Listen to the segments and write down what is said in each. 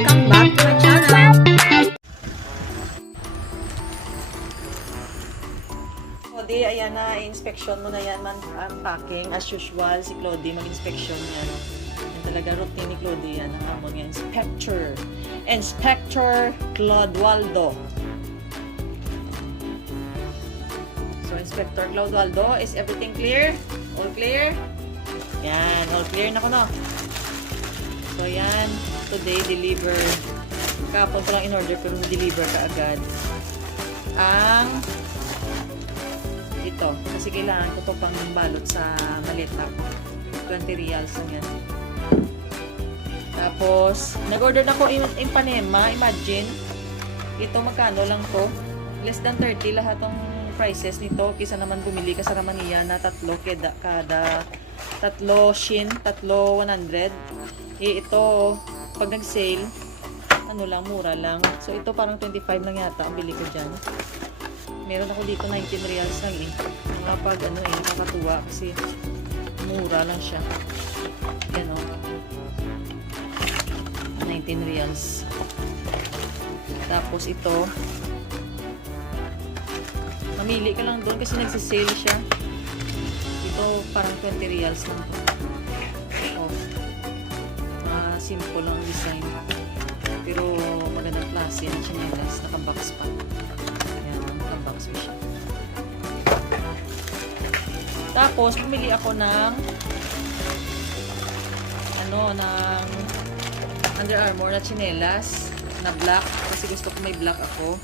Welcome back to my channel. Clody, ayan na, inspection mo na yan, unpacking. As usual, si Clody, mag-inspection yan. Yan talaga, routine ni Clody yan. Ang amon nga, inspector. Inspector Claude Waldo. So, Inspector Claude Waldo, is everything clear? All clear? Yan, all clear na ko, no? So, yan. Today, deliver. Kapon ko lang in-order, pero deliver ka agad. Ang ito. Kasi kailangan ko to pang balot sa maleta. 20 reals lang yan. Tapos, nag-order na ko in Panema. Imagine. Ito, magkano lang to? Less than 30 lahat ng prices nito. Kisa naman bumili ka sa Ramania na tatlo kada tatlo shin, tatlo 100. Ito, pag nag-sale, ano lang, mura lang. So, ito parang 25 lang yata ang bili ko dyan. Meron ako dito 19 reals lang eh. Mga pag ano eh, nakakatuwa kasi mura lang siya. Yan o. 19 reals. Tapos ito, mamili ka lang doon kasi nagsisale siya. Ito parang 20 reals lang to. Simple lang design. Pero magandang klase ng chinelas. Nakabox pa. Ayan, nakabox pa siya. Tapos, pumili ako ng ng Under Armour na chinelas na black. Kasi gusto ko may black ako.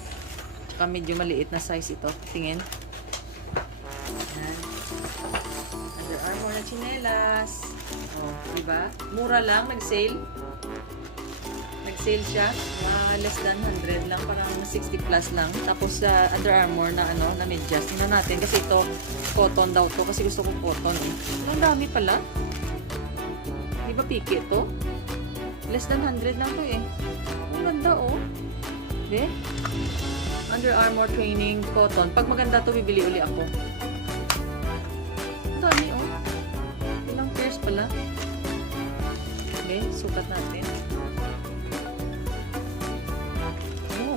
Tsaka medyo maliit na size ito. Tingin. Ayan. Under Armour na chinelas. Oh, diba? Mura lang, nag-sale. Nag-sale siya. Less than 100 lang, parang 60 plus lang. Tapos sa Under Armour na na medyas. Tingnan natin kasi ito cotton daw to kasi gusto ko cotton eh. Ang dami pala. Di ba piki ito? Less than 100 lang to eh. Ang ganda oh. Di? Under Armour training cotton. Pag maganda to, bibili uli ako. Ang dami oh. Ilang pairs pala. Okay, sukat natin. Oh,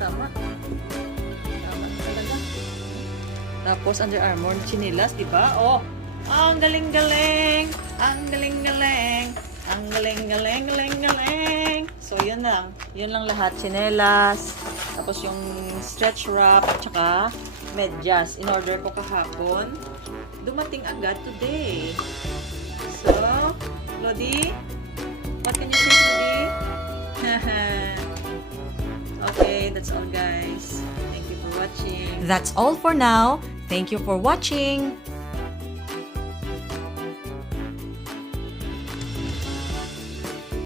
tama. Tama talaga. Tapos Under Armour chinelas, di ba? Oh, ang galing-galing. Ang galing-galing. Ang galing-galing. So, yun lang. Yun lang lahat. Chinelas. Tapos yung stretch wrap. Tsaka medyas. In-order ko kahapon. Dumating agad today. So, Lodi, what can you say, Lodi? Okay, that's all guys. Thank you for watching. That's all for now. Thank you for watching.